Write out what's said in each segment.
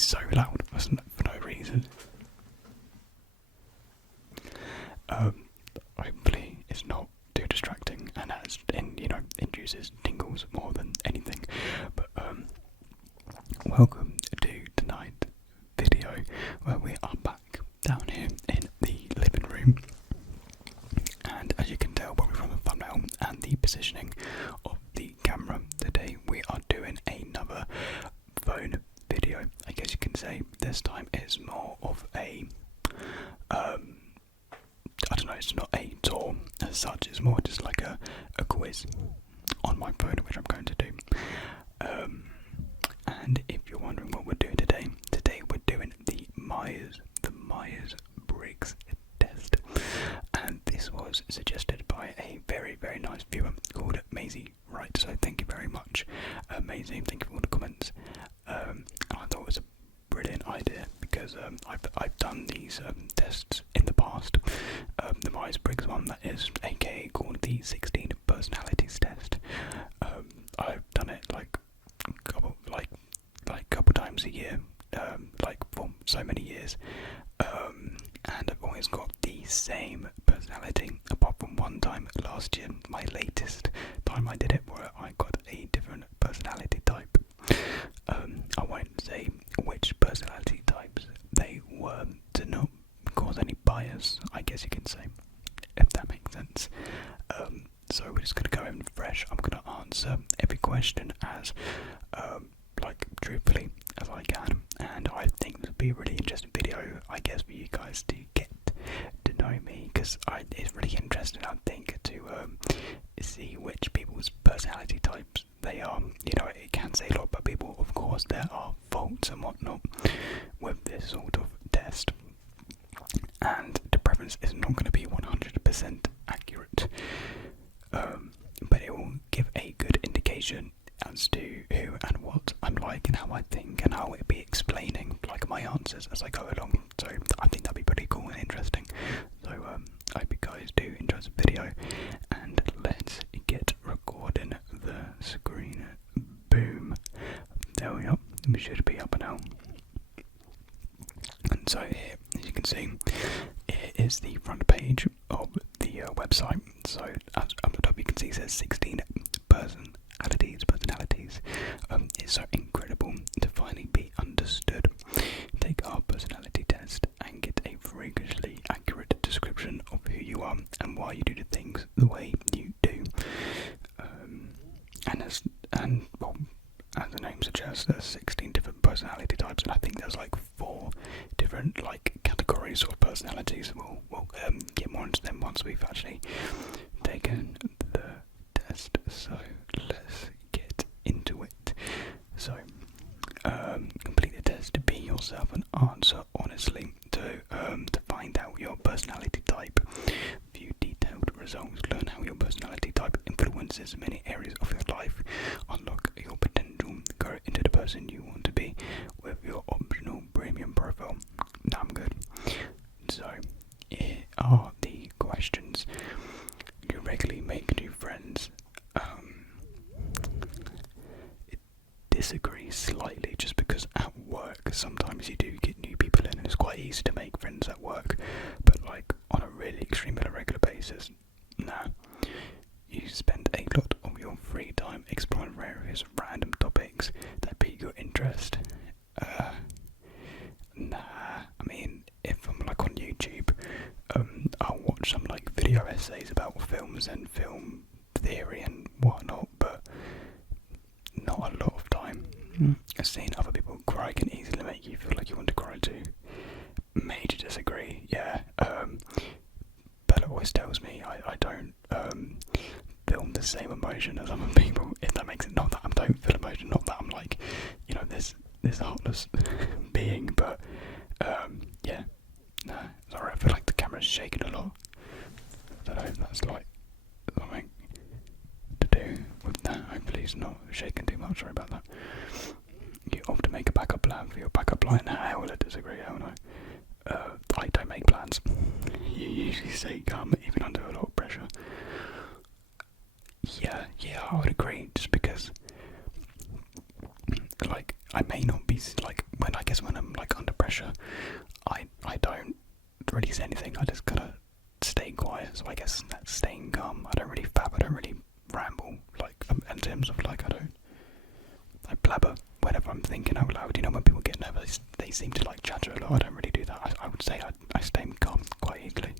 so loud for no reason. Hopefully it's not too distracting and induces tingles more than anything. But welcome to tonight's video where we are back down here in the living room. And as you can tell probably from the thumbnail and the positioning of the camera, today we are doing another phone video. I guess you can say this time it's more of a I don't know, it's not a tour as such, it's more just like a quiz on my phone, which I'm going to do. And if you're wondering what we're doing today we're doing the Myers Briggs test. And this was suggested by a very, very nice viewer called Maisie Wright. So thank you very much, Maisie. Thank you for all the comments. And I thought it was a brilliant idea because I've done these tests in the past. The Myers Briggs one, that is aka called the 16 personalities test. I've done it like a couple times a year, for so many years, and I've always got the same personality apart from one time last year, my latest time I did it, where I got a different personality type. I won't say which personality types they were to not cause any bias, I guess you can say, if that makes sense. So we're just going to go in fresh. I'm going to answer every question as truthfully as I can, and I think this will be a really interesting video, I guess, for you guys to get to know me, because it's really interesting, I think, to see which people's personality types they are. It can say a lot about people. Of course, there are faults and whatnot with this sort of test, and the preference is not going to be 100% accurate, but it will give a good indication as to who and what I'm like and how I think, and how it'll be explaining my answers as I go along. So I think that'd be pretty cool and interesting. So I hope you guys do enjoy the video, and let's get recording the screen. Boom. There we are. We should be up now. And so here, as you can see, it is the front page of the website. So up the top you can see it says 16 personalities. It's so incredible to finally be understood. Take our personality test and get a freakishly accurate description of who you are and why you do the things the way you do. As the name suggests, there's 16 different personality types, and I think there's 4 different categories of personalities. We'll get more into them once we've actually taken the test. So let's get into it. So complete the test, be yourself and answer honestly to find out your personality type. View detailed results, learn how your personality type influences many areas of your life, unlock your potential, grow into the person you want to be with your optional premium profile. Now I'm good. So here are the questions. You regularly make new friends. Disagree slightly, just because at work sometimes you do get new people in and it's quite easy to make friends at work, but on a really extreme and irregular basis, nah. You spend a lot of your free time exploring various random topics that pique your interest. Nah. I mean, if I'm on YouTube, I'll watch some video essays about films and film theory and whatnot, but not a lot of time. Seeing other people cry can easily make you feel like you want to cry too. Major disagree, yeah. Bella always tells me I don't film the same emotion as other people, if that makes it. Not that I don't feel emotion, not that I'm this heartless being, but yeah. No, sorry, I feel like the camera's shaking a lot. I don't know if that's something to do with that. Hopefully it's not shaking too much. Sorry about that. You often make a backup plan for your backup plan. Hell, I disagree. Hell no. I don't make plans. You usually say come even under a lot of pressure. Yeah, I would agree. Just because, I may not be when So I guess that's staying calm. I don't really fab, I don't really ramble, like, in terms of, like, I blabber whenever I'm thinking out loud. You know, when people get nervous, they seem to, like, chatter a lot. I don't really do that. I would say I stay calm quite easily.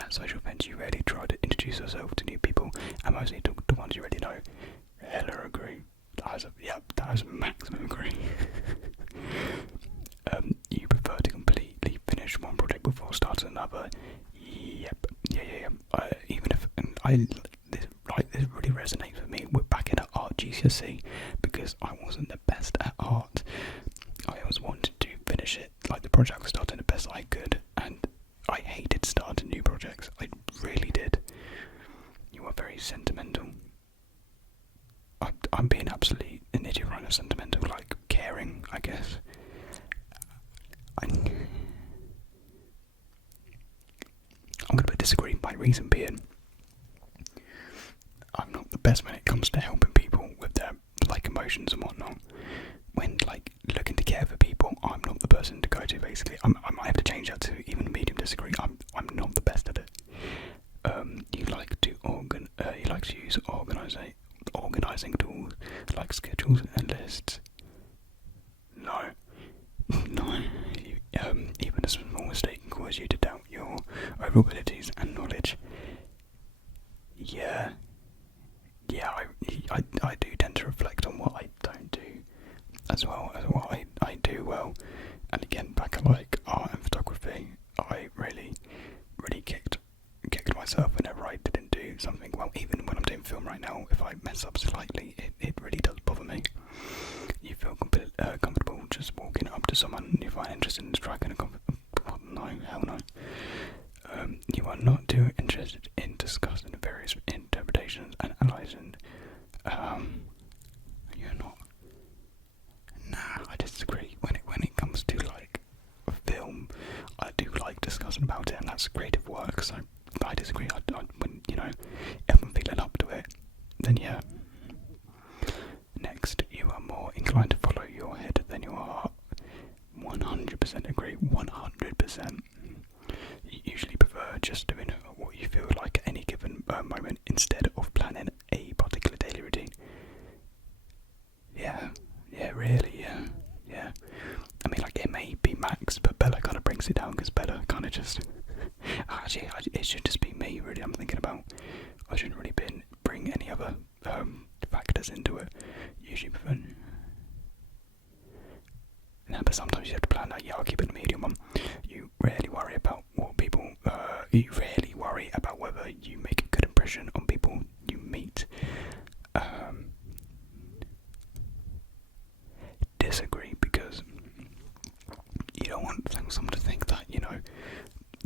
At social events, you rarely try to introduce yourself to new people, and mostly to the ones you already know. Hella agree. That was a maximum agree. You prefer to completely finish one project before starting another? Yep. Yeah. Even if this really resonates with me. We're back in at art GCSE because I wasn't the best at art. I always wanted to finish it, like the project was starting the best I could, and I hated starting new projects. I really did. You are very sentimental. I'm being absolutely an idiot right now. Sentimental, like caring, I guess. I'm going to disagree. My reason being, I'm not the best when it comes to helping people with their, like, emotions and whatnot. When, like, looking to care for people, I'm not the person to go to. Basically, I might have to change that to even medium disagree. I'm not the best at it. You like to use organising tools like schedules and lists. No. Even a small mistake can cause you to doubt your overall abilities and knowledge. Yeah. I do tend to reflect on what I don't do, as well as what I do well. And again, back at, like, art and photography, I really kicked myself whenever I didn't do something well. Even when I'm doing film right now, if I mess up slightly, it really does bother me. You feel comfortable just walking up to someone you find interested in striking a no, hell no. You are not too interested in discussing various interpretations and analysing. You're not. Nah, I disagree. When it comes to, like, film, I do like discussing about it, and that's creative work. So I disagree. When, you know, if I'm feeling up to it, then yeah. Next, you are more inclined to follow your head than your heart. 100% agree. 100%. You usually prefer just doing what you feel like at any given moment instead of planning a particular daily routine. Yeah, really, yeah. I mean, like, it may be Max, but Bella kind of brings it down because Bella kind of just. Actually, it should just be me, really. I'm thinking about. I shouldn't really bring any other factors into it. Usually prefer. No, but sometimes you have to plan that. Yeah, I'll keep it a medium one. You rarely worry about what people. You rarely worry about whether you make a good impression on people you meet. Disagree, because you don't want someone to think that, you know,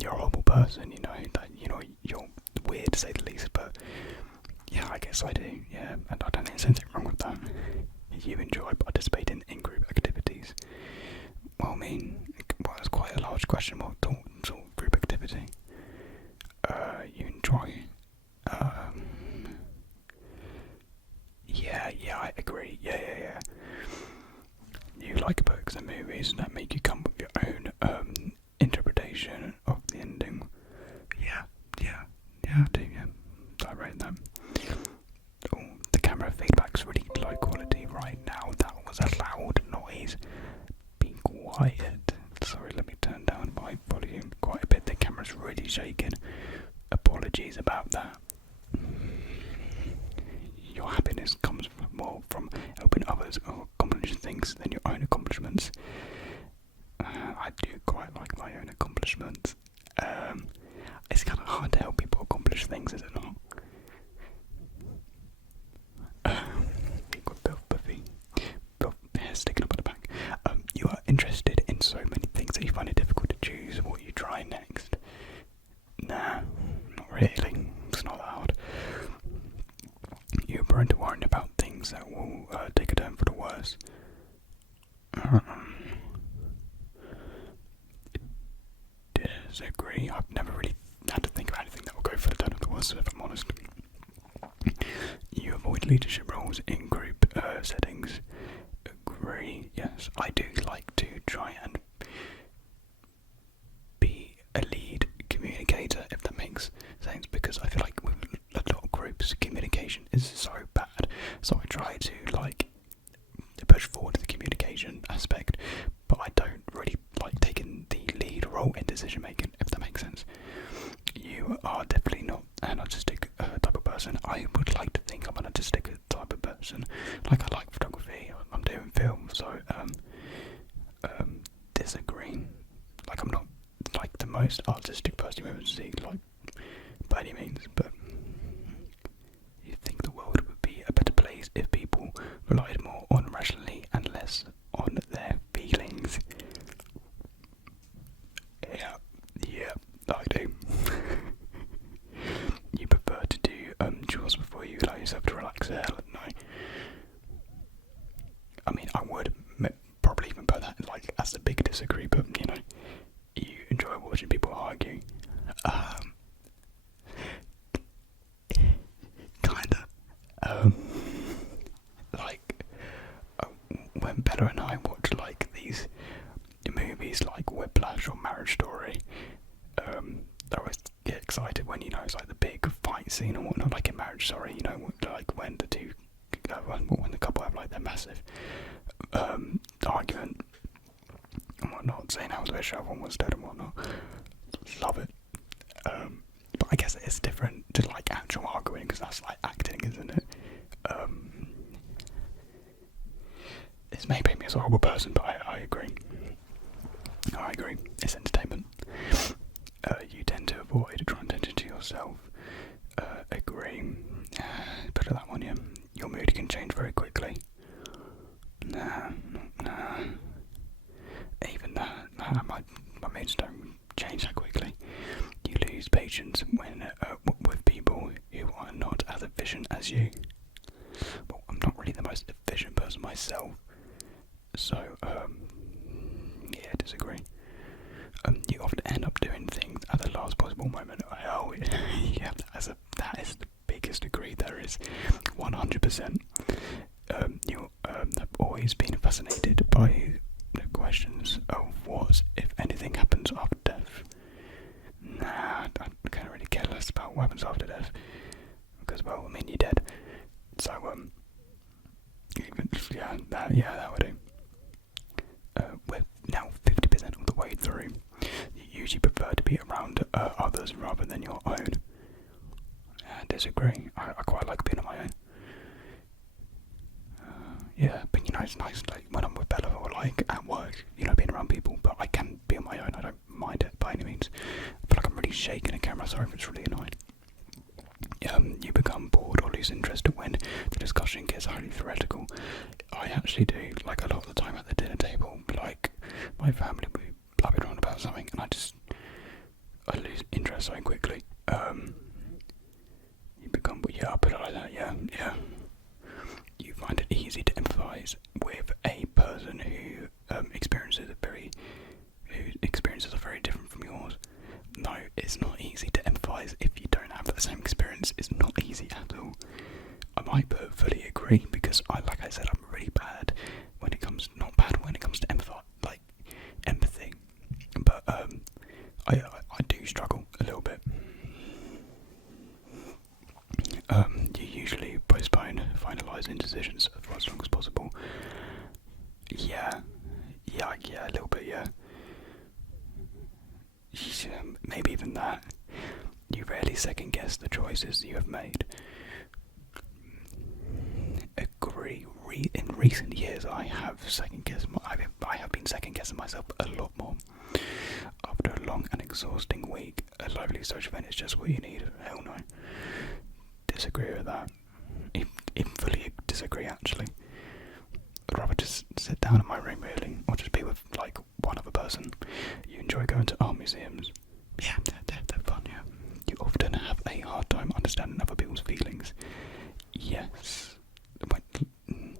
you're a horrible person. You know that, you know, you're weird, to say the least. But yeah, I guess I do. Yeah, and I don't think there's anything wrong with that. You enjoy participating in group activities. Well, I mean, it's quite a large question. What sort of group activity? You enjoy? Yeah, I agree. Yeah. You like books and movies that make you come up with your own interpretation of the ending. Yeah, I do. Yeah, I read that. Oh, the camera feedback's really low quality right now. That was a loud noise. Be quiet. Sorry, let me turn down my volume quite a bit. The camera's really shaking. Apologies about that. Your happiness comes more from helping others or accomplishing things than your own accomplishments. I do quite like my own accomplishments. It's kind of hard to help people accomplish things, is it not? You've got Bill Buffy. Bill hair sticking up at the back. You are interested in so many things that you find it difficult to choose what you try next. Nah, not really. It's not that hard. You're prone to worrying about things that will take a turn for the worse. Disagree. I've never really had to think of anything that will go for the turn of the worse, if I'm honest. You avoid leadership roles in group settings. Agree. Yes, I do like to try and be a lead communicator, if that makes sense. because I feel like with a lot of groups, communication is so bad. So I try to like push forward the communication aspect, but I don't really like taking the lead role in decision making, if that makes sense. You are definitely not an artistic type of person. I would like to think I'm an artistic type of person. Like, I like photography, I'm doing film, so disagree. Like, I'm not like the most artistic person you ever see, like, by any means, but you think the world would be a better place if people relied more on rationally and less on their feelings. Yeah, I do. You prefer to do chores before you allow yourself to relax? Hell no. I mean, I would probably even put that like as a big disagree, but you know, you enjoy watching people argue. Kinda. Like when Bella and I watch like these movies like Whiplash or Marriage Story, I always get excited when, you know, it's like the big fight scene and whatnot, like in Marriage Story, you know, like when the two, when the couple have like their massive argument and whatnot, saying how their show one was dead and whatnot. Love it. But I guess it's different to like actual arguing, because that's like acting, isn't it? It's maybe me as a horrible person, but I agree. I agree. It's entertainment. You tend to avoid drawing attention to yourself. Agree. Put it that one, yeah. Your mood can change very quickly. Nah. Even that. Nah, my moods don't change that quickly. You lose patience when with people who are not as efficient as you. Well, I'm not really the most efficient person myself, so yeah, I disagree. You often end up doing things at the last possible moment. Oh, yeah, that is the biggest degree there is. 100%. You have always been fascinated by the questions of what, if anything, happens after death. Nah, I can't really care less about what happens after death, because, well, I mean, you're dead. So, that would do. We're now 50% of the way through. You usually prefer to be around others rather than your own. I disagree. I quite like being on my own. Yeah, but you know, it's nice like when I'm with Bella or like at work, you know, being around people, but I can be on my own. I don't mind it by any means. I feel like I'm really shaking a camera, sorry if it's really annoying. You become bored or lose interest when the discussion gets highly theoretical. I actually do, like a lot of the time at the dinner table, like my family will be blabbing on about something and I lose interest so quickly. You become, I'll put it like that, yeah. You find it easy to empathise with a person who experiences are very different from yours. No, it's not easy to empathise if you don't have the same experience. It's not easy at all. I might fully agree, because like I said, I'm really bad when it comes, not bad when it comes to empathy, but I do struggle a little bit. You usually postpone finalising decisions for as long as possible. Yeah, a little bit, yeah. Maybe even that. You rarely second guess the choices you have made. Agree. In recent years, I have been second guessing myself a lot more. After a long and exhausting week, a lively social event is just what you need. Hell no. Disagree with that. Even fully disagree, actually. I'd rather just sit down in my room, really, or just be with like one other person. You enjoy going to art museums. Yeah, they're fun, yeah. You often have a hard time understanding other people's feelings. Yes. I'm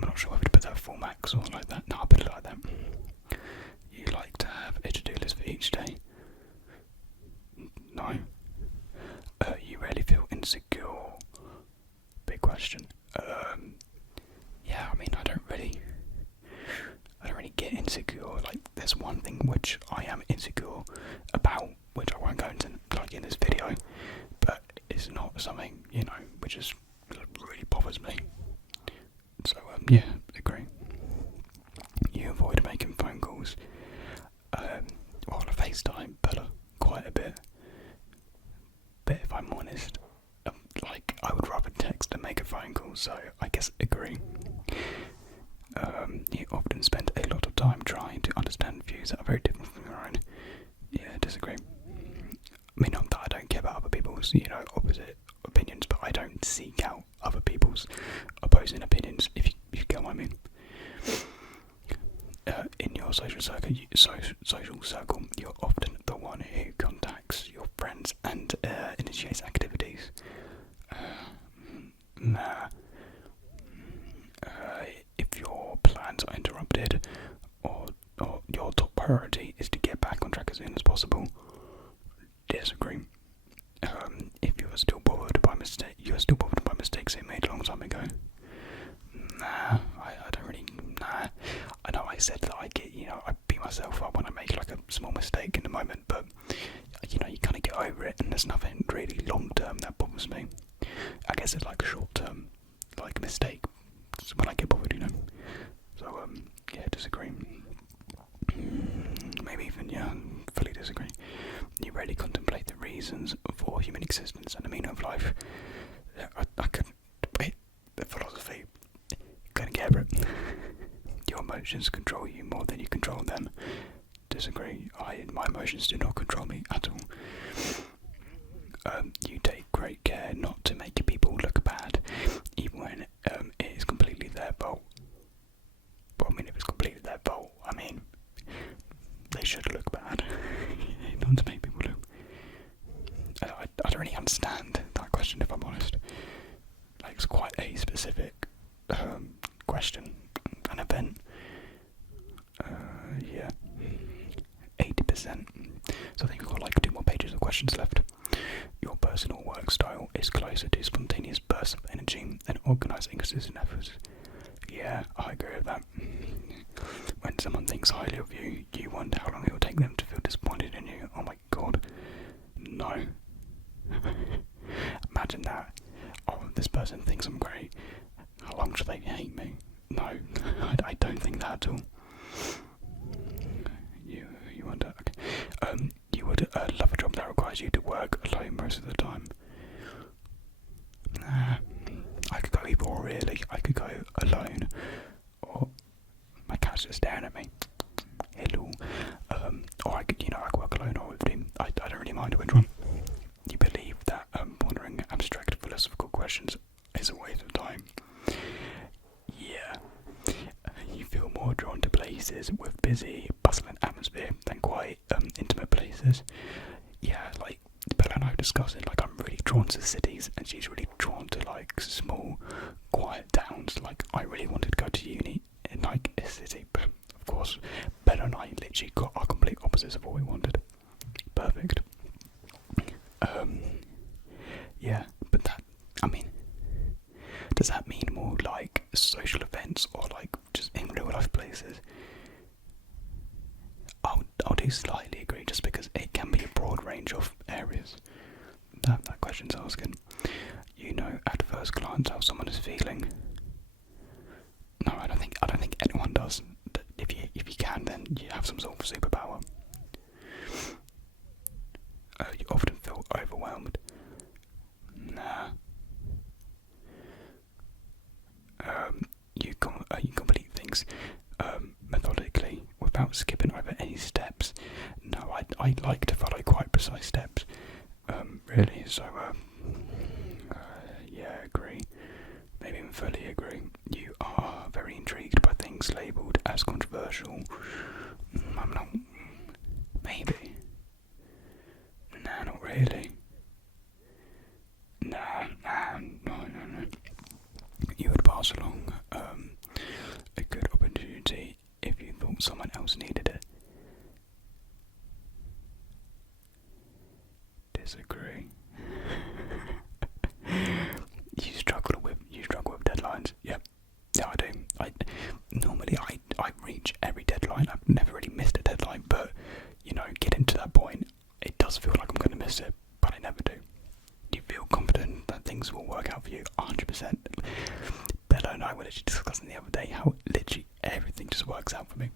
not sure whether to put that full max or like that. No, I'll put it like that. You like to have a to-do list for each day? No. You rarely feel insecure? Big question. Yeah, I mean, I don't really get insecure. Like, there's one thing which I am insecure about, which I won't go into like in this video, something, which is really bothers me. So yeah, agree. You avoid making phone calls. Well, on a FaceTime, better quite a bit. But if I'm honest, I would rather text than make a phone call. So I guess agree. You often spend a lot of time trying to understand views that are very different from your own. Yeah, disagree. I mean, not that I don't care about other people's, opposite opinions, but I don't seek out other people's opposing opinions, if you get what I mean. In your social circle, you're often the one who contacts your friends and initiates activities. If your plans are interrupted, or your top priority is to get back on track as soon as possible, disagree. If you're still bothered by mistakes you made a long time ago, I don't really. I know I said that I beat myself up when I make like a small mistake in the moment, but you kind of get over it, and there's nothing really long term that bothers me. I guess it's like a short term, like mistake, when I get bothered, So yeah, disagree. Maybe even fully disagree. You rarely contemplate the reasons for human existence and the meaning of life. I couldn't debate the philosophy. Gonna get it. Your emotions control you more than you control them. Disagree. My emotions do not control me at all. You take great care not to make people look bad, even when it is completely their fault. But I mean, if it's completely their fault, they should look bad. Not to make people look. I don't really understand that question, if I'm honest. It's quite a specific question, an event. Yeah, 80%. So I think we've got 2 more pages of questions left. Your personal work style is closer to spontaneous bursts of energy than organised inconsistent efforts. Yeah, I agree with that. When someone thinks highly of you, you wonder how long it will take them to feel disappointed in you. Oh my god. No. Imagine that. Oh, this person thinks I'm great. How long should they hate me? No, I don't think that at all. You wonder. Okay. You would love a job that requires you to work alone most of the time. I could go either or, really. I could go alone, or my cat's just staring at me. Hello. Or I could work alone or with him. I don't really mind which one. You believe that pondering abstract philosophical questions is a waste of time. Yeah. You feel more drawn to places with busy, bustling atmosphere than quiet, intimate places. Yeah, Bella and I were discussing, I'm really drawn to cities, and she's really drawn to small, quiet towns. I really wanted to go to uni in a city, but of course, Bella and I literally got our complete opposites of what we wanted. Perfect. Yeah, but does that mean more social events or just in real life places? I'll do slightly agree, just because it can be a broad range of areas that question's asking. At first glance how someone is feeling. No, I don't think anyone does. If you can, then you have some sort of superpower. You often feel overwhelmed. Nah. You complete things methodically without skipping over any steps. No, I like to follow quite precise steps. Really. So yeah, agree. Maybe even fully agree. You are very intrigued by things labelled as controversial. I'm not. Maybe. Nah, not really. No. You would pass along a good opportunity if you thought someone else needed it. Disagree. You struggle with deadlines. Yep. Yeah, I do. Normally I reach every deadline. I've never really missed a deadline, but getting to that point, it does feel like I'm going to miss it, but I never do. You feel confident that literally discussing the other day how literally everything just works out for me.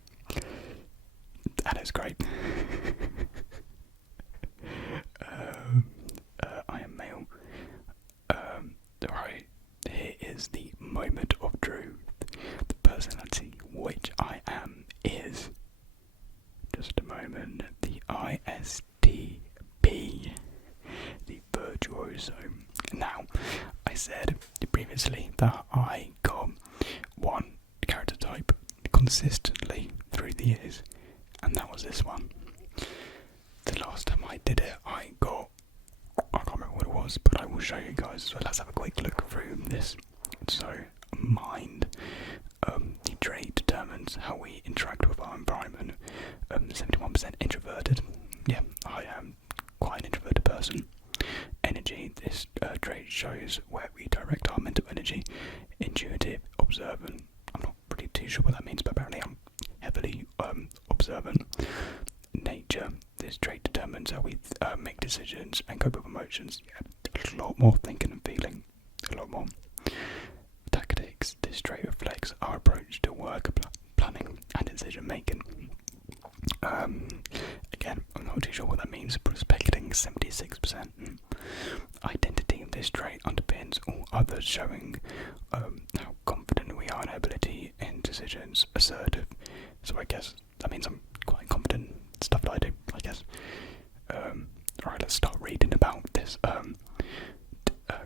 That is great. I am male. Right, here is the moment of truth. The personality which I am is, just a moment, the ISTP, the Virtuoso. Now, I said previously that I got one character type consistently through the years, and that was this one. The last time I did it, I can't remember what it was, but I will show you guys. So let's have a quick look through this. So, mind. The trait determines how we interact with our environment. 71% introverted. Yeah, I am quite an introverted person. Energy. This trait shows where we direct our mental energy. Intuitive, observant. I'm not really too sure what that means, but apparently I'm heavily observant. Nature. This trait determines how we make decisions and cope with emotions. Yeah, a lot more thinking and feeling. A lot more. Tactics. This trait reflects our approach to work, planning and decision making. Again, I'm not too sure what that means. Prospecting, 76%. Identity. This trait underpins all others, showing how confident we are in our ability in decisions. Assertive. So I guess that means I'm quite confident in stuff that I do, I guess. Alright, let's start reading about this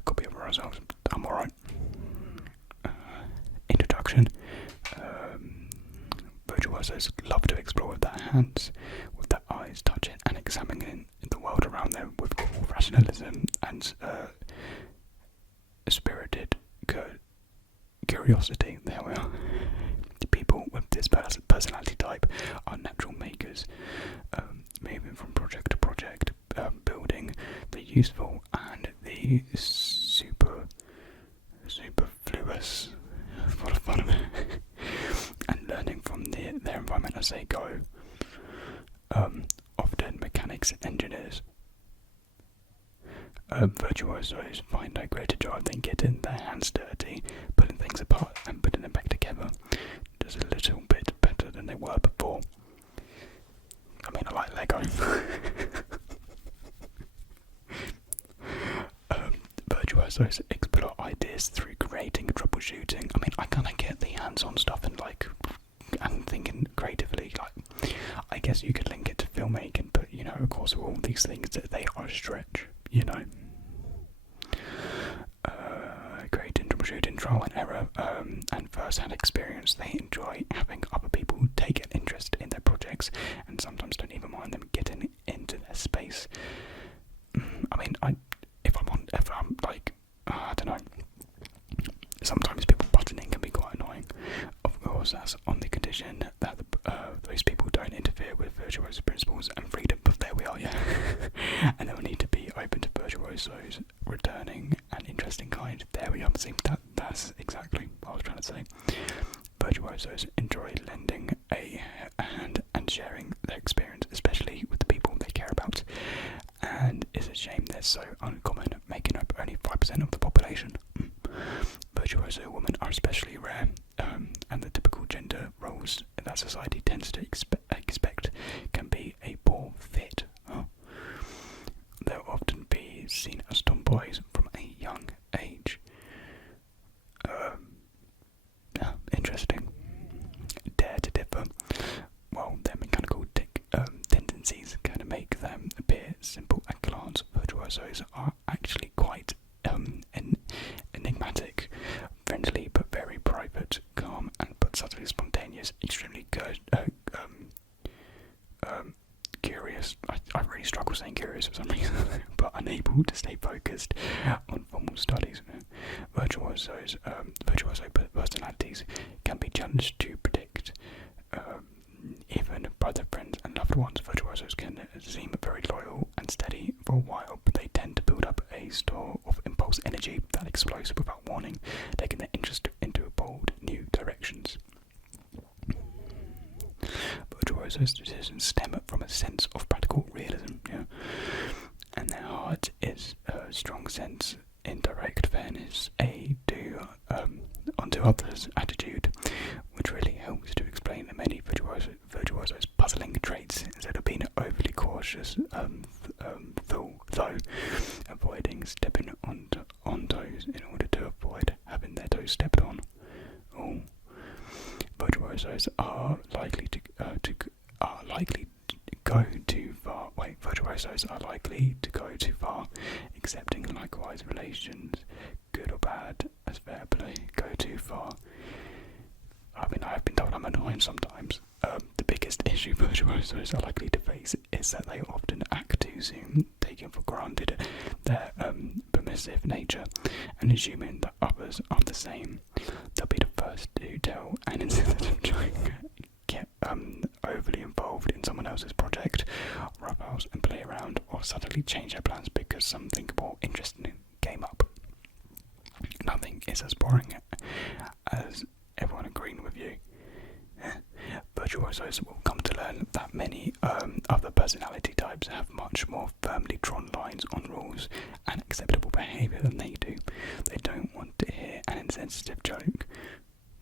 copy of our results. I'm alright. Introduction. Virtuosos love to explore with their hands, with their eyes, touching and examining the world around them with cool rationalism and spirited curiosity. There we are. People with this personality type are natural makers, moving from project to project, building the useful and the superfluous, full of fun, and learning from their environment as they go. Often mechanics and engineers. Virtuosos find a greater joy than getting their hands dirty, pulling things apart and putting them back together. Just a little bit better than they were before. I mean, I like Lego. Virtuosos explore ideas through creating and troubleshooting. I mean, I kind of get the hands-on stuff and thinking creatively. Like, I guess you could link it to filmmaking, but you know, of course, with all these things, that they are a stretch. You know. Creating, troubleshooting, trial and error, and first-hand experience. They enjoy having other people take an interest in their projects, and sometimes don't even mind them getting into their space. I mean, if I'm like, I don't know. Sometimes people butting in can be quite annoying. Of course, that's on the condition that those people don't interfere with virtuoso principles and freedom. But there we are, yeah. And they'll need to be open to virtuosos returning an interesting kind. There we are. See, that's exactly what I was trying to say. Virtuosos enjoy lending a hand and sharing their experience, especially with the people they care about. And it's a shame they're so uncommon, making up only 5% of the population. Virtuoso women are especially rare, and the typical gender roles that society tends to expect can be a poor fit. They'll often be seen as tomboys from a young age. Interesting. Dare to differ. Well, their mechanical tendencies kind of make them appear simple at glance. Virtuosos are actually quite enigmatic, friendly but very private, calm but subtly spontaneous, extremely good, curious. I really struggle saying curious for some reason, but unable to stay focused on formal studies. Virtuoso personalities can be challenged to predict. Even by their friends and loved ones, virtuosos can seem very loyal and steady for a while, but they tend to build up a store of impulse energy that explodes without warning, taking their interest into bold new directions. Virtuosos' decisions stem from a sense of practical realism, and their heart is a strong sense in direct fairness, onto others attitude, which really helps to explain the many virtuosos' puzzling traits instead of being overly cautious, though avoiding stepping on toes in order to avoid having their toes stepped on. Oh, virtuosos are likely to go too far. Virtuosos are likely to go too far, accepting likewise relations, good or bad, as fair play. Go too far. I mean, I've been told I'm annoying sometimes. The biggest issue virtuosos are likely to face is that they often act too soon, taking for granted their permissive nature, and assuming that others are the same. They'll be the first to tell an insensitive joke, get overly involved in someone else's project, roughhouse and play around, or suddenly change their plans because something more interesting came up. Nothing is as boring as everyone agreeing with you. Virtuosos will come to learn that many other personality types have much more firmly drawn lines on rules and acceptable behaviour than they do. They don't want to hear an insensitive joke.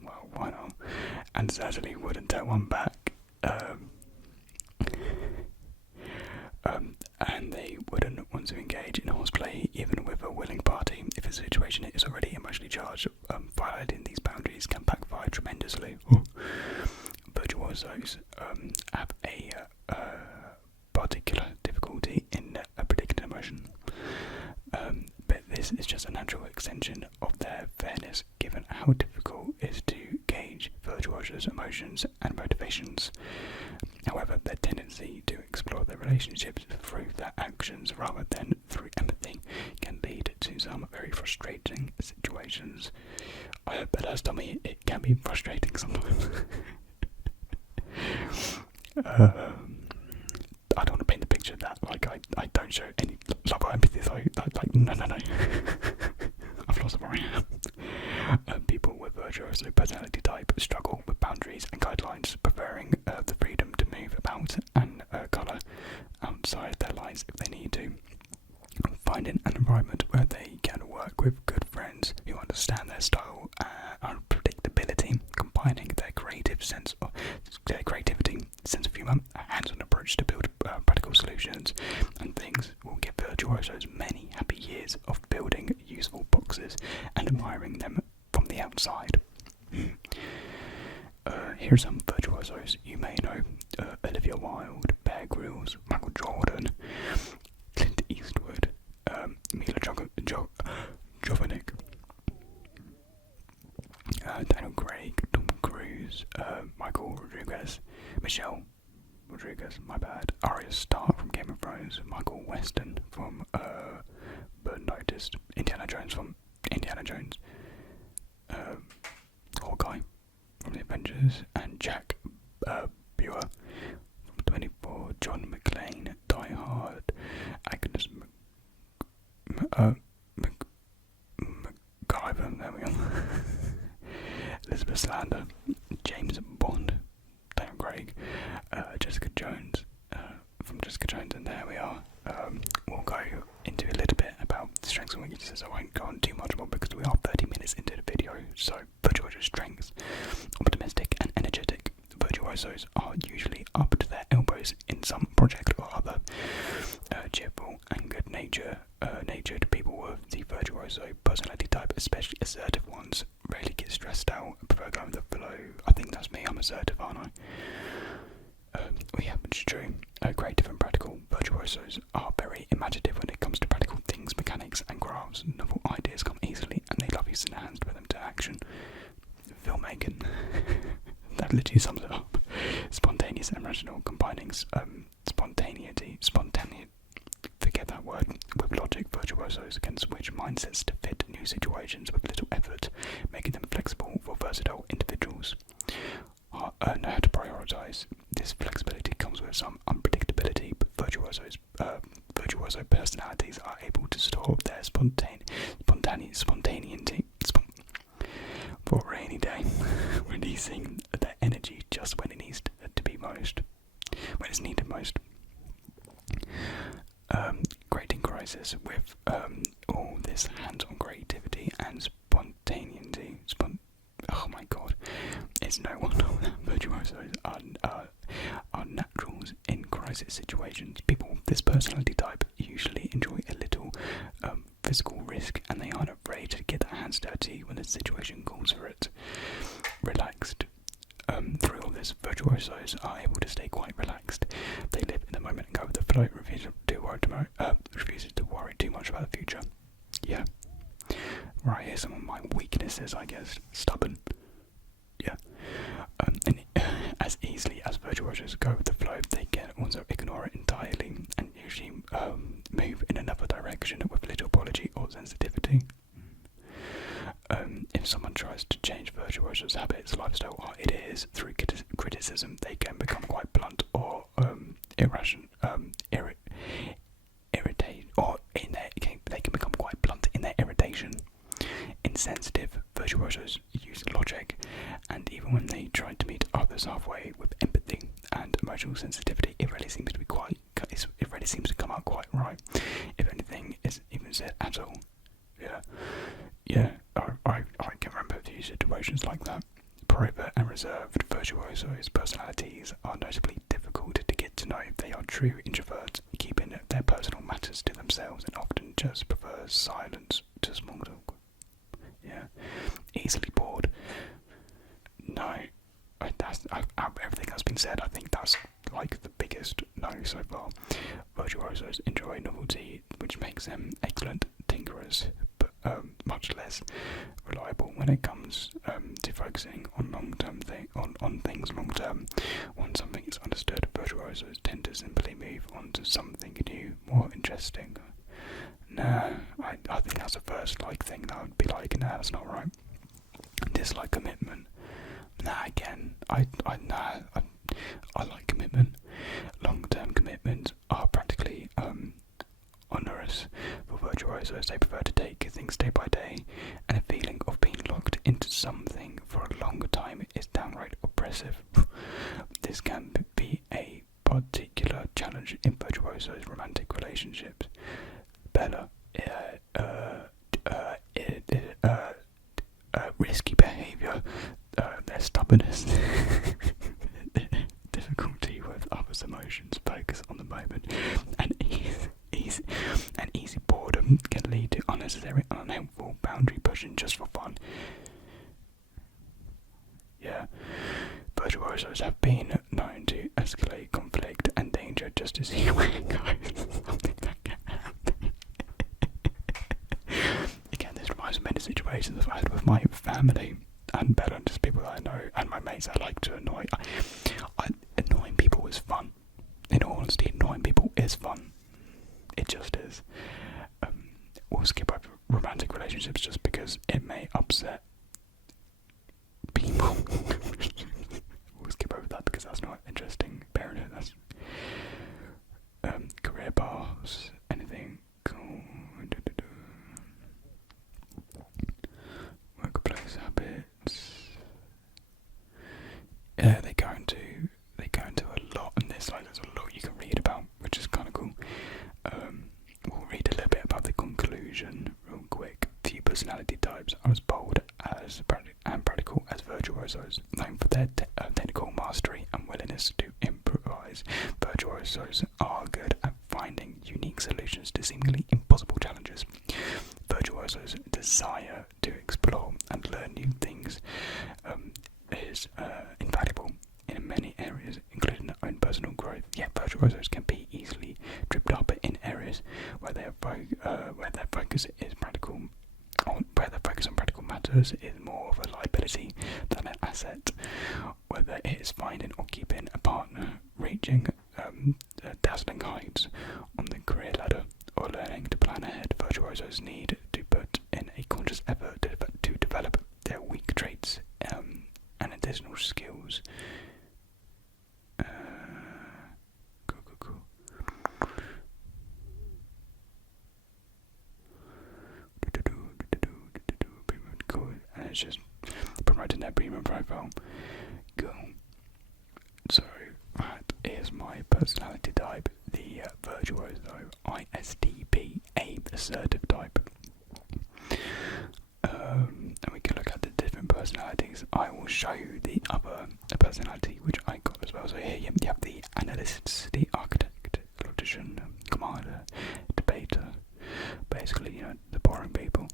Well, why not? And certainly wouldn't tell one back. And they wouldn't want to engage in horseplay even with a willing party if a situation is already emotionally charged. Violating these boundaries can backfire tremendously. Virtuosos have a particular difficulty in predicting emotion, but this is just a natural extension of their fairness, given how difficult it is to gauge virtuosos' emotions and motivations. However, their tendency to explore their relationships through their actions rather than through empathy can lead to some very frustrating situations. I hope that has told me it can be frustrating sometimes. I don't want to paint the picture that I don't show any love or empathy, so no. I've lost where I am. People with virtuoso personality type struggle with boundaries and guidelines, preferring the freedom to move about and colour outside their lines if they need to. Finding an environment where they can work with good friends who understand their style and predictability, combining their creativity, sense of humour, a hands-on approach to build practical solutions and things will give virtuosos many happy years of building useful boxes and admiring them from the outside. Here are some virtuosos you may know: Olivia Wilde, Bear Grylls, Michael Jordan, Clint Eastwood, Mila Jovovich, Daniel Craig, Tom Cruise, Michelle Rodriguez, my bad, Arya Stark from Game of Thrones, Michael Weston from Burn Notice, Indiana Jones from Indiana Jones, Hawkeye from The Avengers, and Jack Buer from 24, John McClane, Die Hard, Agnes MacGyver, there we go, Elizabeth Slander, James Bond, Daniel Craig, Jessica Jones, from Jessica Jones, and there we are. We'll go into a little bit about strengths and weaknesses. I won't go on too much more because we are 30 minutes into the video. So, virtuoso strengths: optimistic and energetic. Virtuosos are usually up to their elbows in some project or other. Cheerful and good-natured people with the virtuoso personality type, especially assertive ones, rarely get stressed out and prefer going with the flow. I think that's me. I'm assertive, aren't I? Yeah, it's true. Creative and practical. Virtuosos are very imaginative when it comes to practical things, mechanics and graphs. Novel ideas come easily and they love using their hands to put them to action. Filmmaking. That literally sums it up. Spontaneous and rational, combining spontaneity, forget that word, with logic. Virtuosos can switch mindsets to fit new situations with little effort, making them flexible for versatile individuals. Know how to prioritise. This flexibility comes with some unpredictability, but virtuoso personalities are able to store their spontaneity for a rainy day, releasing their energy just when it needs to be most, when it's needed most. Great in crisis with all this hands-on creativity and spontaneity. It's no wonder that virtuosos are naturals in crisis situations. People with this personality type usually enjoy a little physical risk, and they aren't afraid to get their hands dirty when the situation calls for it. Relaxed. Through all this, virtuosos are able to stay quite relaxed. They live in the moment and go with the flow, refuses to worry too much about the future. Yeah. Right, here's some of my weaknesses, I guess. Stubborn. Yeah. And as easily as virtuosos go with the flow, they can also ignore it entirely and usually move in another direction with little apology or sensitivity. If someone tries to change virtuosos' habits, lifestyle, or ideas through criticism, they can become quite blunt or irritated, or they can become quite blunt in their irritation. Insensitive virtuosos use logic, and even when they try to meet others halfway with empathy and emotional sensitivity, it really seems to come out quite right, if anything is even said at all. Yeah, I can remember a few situations like that. Private and reserved virtuosos' personalities are notably difficult to get to know. They are true introverts, keeping their personal matters to themselves and often just prefer silence to small talk. Yeah, easily bored. No, everything that's been said, I think that's like the biggest no so far. Virtuosos enjoy novelty, which makes them excellent tinkerers, but much less reliable when it comes to focusing on on things long term. Once something is understood, virtuosos tend to simply move on to something new, more interesting. Nah, I think that's the first thing that I would be like, nah, that's not right. Dislike commitment. Nah, again, I like commitment. Long-term commitments are practically onerous for virtuosos. They prefer to take things day by day, and a feeling of being locked into something for a longer time is downright oppressive. This can be a particular challenge in virtuosos' romantic relationships. Bella, risky behaviour, their stubbornness, difficulty with others' emotions, focus on the moment, and easy boredom can lead to unnecessary and unhelpful boundary pushing just for fun. Yeah, virtuosos have been known to escalate conflict and danger just to see where it goes. Something that can happen. Again, this reminds me of many situations I've had with my family and Bella, and just people that I know, and my mates I like to annoy. Annoying people is fun. In all honesty, annoying people is fun. It just is. We'll skip over romantic relationships just because it may upset people. We'll skip over that because that's not interesting. Parenthood, that's career paths, anything cool. Workplace habits. Yeah, they go into a lot, and there's a lot you can read about, which is kind of cool. We'll read a little bit about the conclusion real quick. Few personality types are as bold and practical as virtuosos, known for their technical mastery and willingness to improvise. Virtuosos are good at finding unique solutions to seemingly impossible challenges. Virtuosos' desire to explore and learn new things is invaluable in many areas, including their own personal growth. Yet virtuosos can be easily tripped up in areas where their focus on practical matters is more of a liability than an asset. Whether it is finding or keeping a partner, reaching dazzling heights on the career ladder, or learning to plan ahead, virtuosos need to put in a conscious effort to develop their weak traits and additional skills. And it's just promoting their premium profile. Cool. So that is my personality type, the virtuoso ISTP, assertive type. And we can look at the different personalities. I will show you the other personality, which I got as well. So here you have the analyst, the architect, logician, commander, debater, basically, the boring people.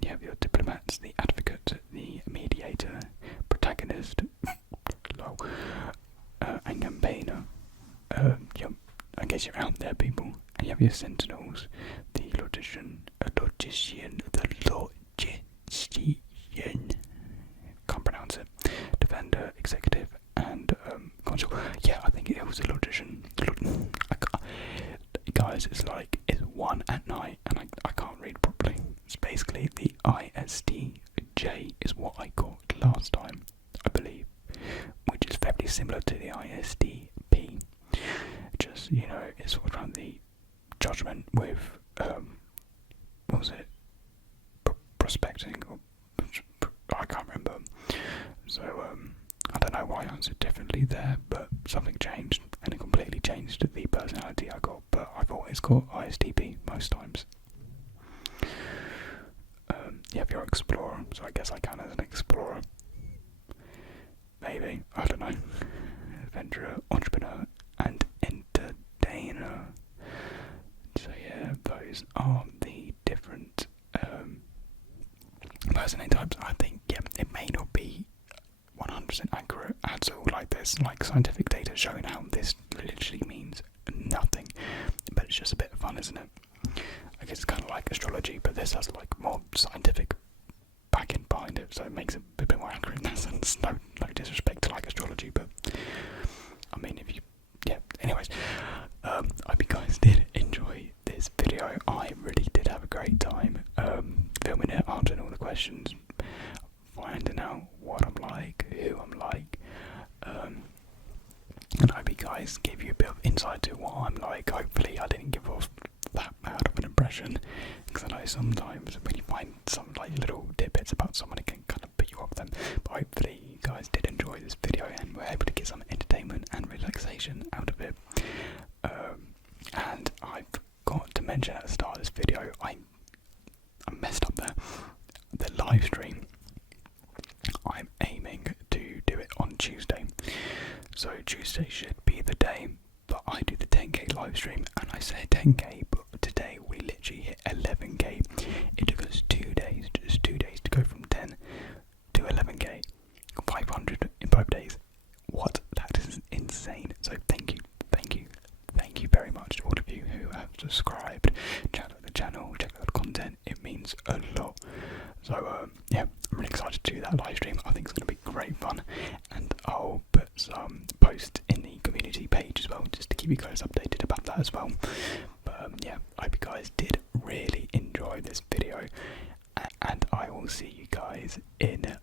You have your diplomats, the advocate, the mediator, protagonist, lol, and campaigner. I guess you're out there, people. And you have your sentinels, the logician, can't pronounce it, defender, executive, and consul. Yeah, I think it was a logician. Guys, it's 1 at night, and I can't read properly. It's basically the ISTJ is what I got last time, I believe, which is very similar to the ISTP. Just, it's sort of around the judgment with, what was it? Prospecting, or I can't remember. So, I don't know why I answered differently there, but something changed, and it completely changed the personality I got, but I've always got ISTP most times. You have your explorer, so I guess I count as an explorer. Maybe, I don't know. Adventurer, entrepreneur, and entertainer. So yeah, those are the different personality types. I think, it may not be 100% accurate at all. There's scientific data showing how this literally means nothing, but it's just a bit of fun, isn't it? I guess it's kind of like astrology, but this has more scientific backing behind it, so it makes it a bit more accurate in that sense. No disrespect to astrology, but I mean, anyways, I hope you guys did enjoy this video. I really did have a great time filming it, answering all the questions, finding out what I'm like, who I'm like, and I hope you guys gave you a bit of insight to what I'm like. Hopefully I didn't give off that bad of an impression, because I know sometimes when you find some little tidbits about someone, it can kind of put you off them. But hopefully you guys did enjoy this video and were able to get some entertainment and relaxation out of it. And I forgot to mention at the start of this video, I messed up there. The live stream, I'm aiming to do it on Tuesday. So Tuesday should be the day that I do the 10k live stream, and I say 10k, but today we literally hit 11k. It took us 2 days, just 2 days to go from 10 to 11k, 500 in 5 days. What? That is insane. So thank you very much to all of you who have subscribed, checked out the channel, checked out the content. It means a lot. So I'm really excited to do that live stream. I think it's going to be great fun, and I'll put some posts in the community page as well, just to keep you guys updated about that as well. But I hope you guys did really enjoy this video, and I will see you guys in